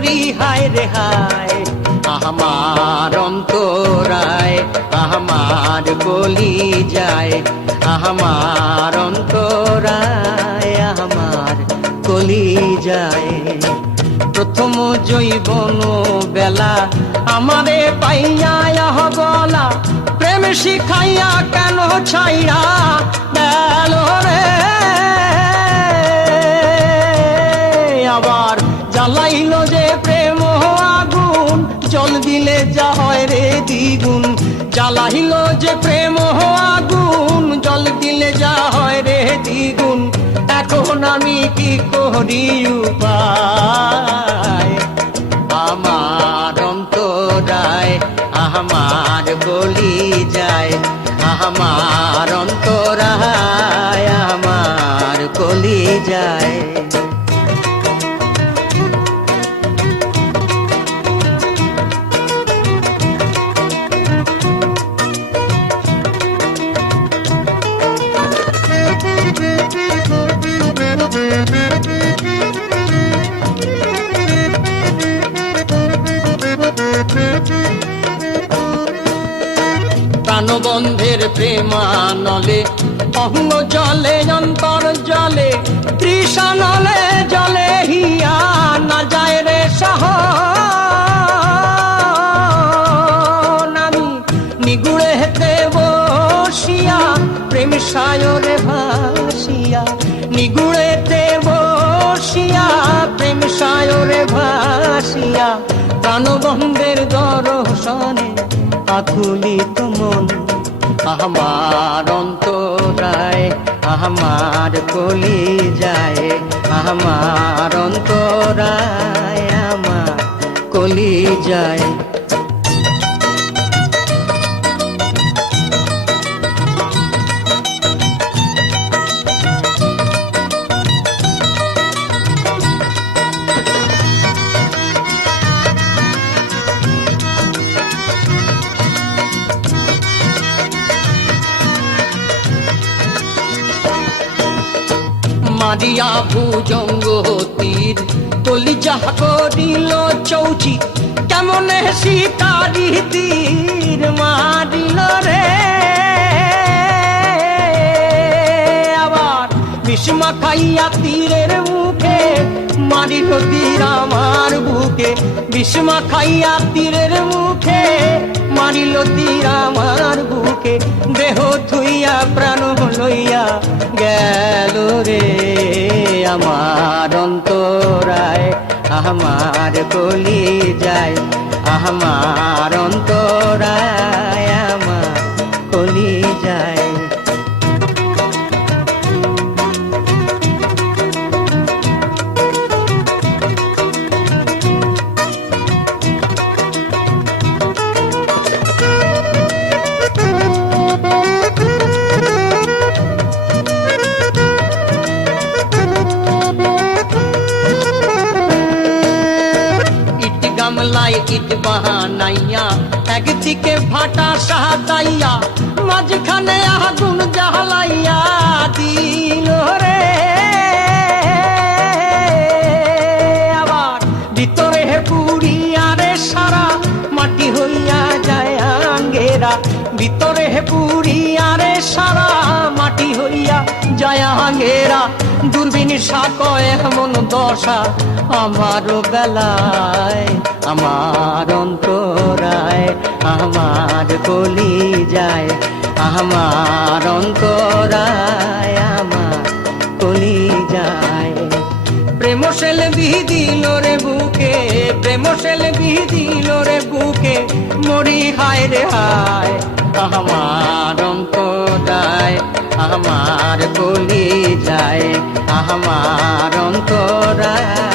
মরি হায় রে হায়। আমার অন্তরায় আমার কলি যায়, আমার অন্তরায় আমার কলি যায়। প্রথম জৈবন বেলা আমারে পাইয়া বলা, প্রেম শিখাইয়া কেন ছাইরা গেল রে। আবার জ্বালাইল যে প্রেম আগুন, জল দিলে যা হয় রে দ্বিগুণ। জ্বালাইল যে প্রেম আগুন, জল দিলে যা হয় রে দ্বিগুণ। এখন আমি কি করি উপায়? আমার অন্তরায় আমার বলি যায়, আমার অন্তরায় আমার কলি যায়। প্রাণবন্ধের প্রেমানলে অঙ্গ জলে অন্তর জলে, তৃষানলে জলে হিয়া না যায় রে সাহ। আমি নিগুড়ে হেতে বসিয়া প্রেম সায়রে ভাসিয়া, নিগুড়েতে বসিয়া প্রেম সায়রে ভাসিয়া। প্রাণবন্ধের দর্শনে আকুলিত মন, আমার অন্তরায় আমার কলি যায়, আমার অন্তরায় আমার কলি যায়। মারিয়া ভুজঙ্গ তীর কলিজা করিল চৌচি, কেমন শিকারি তীর মারিল রে। আবার বিষ্মা খাইয়া তীরের মুখে মারিল তীর আমার বুকে। বিষ্মা খাইয়া তীরের মুখে মারিল তীর আমার বুকে। দেহ থুইয়া প্রাণ লইয়া গেল রে। আমার অন্তরায় আমার কলি যায়, আমার অন্তরায় আমার কলি যায়। গামলায় ইট বাহানাইয়া একদিকে ভাটা সাহাতাইয়া, মাঝখানে আগুন জ্বালাইয়া দিল রে। আবার ভিতরে পুড়িয়া রে সারা মাটি হইয়া যায় আঙ্গেরা। ভিতরে পুড়িয়া রে সারা মাটি হইয়া যায় আঙ্গেরা। দূরবীন সাকয় এমন দশা আমার বেলায়, আমার অন্তরায় আমার কলি যায়, আমার অন্তরায় আমার কলি যায়। প্রেম সেল বিদিল রে বুকে, প্রেম সেল বিদিল রে বুকে, মরি হায় রে হায়। আমার অন্তরায় আমার কলি যায়, আমার অন্তরায়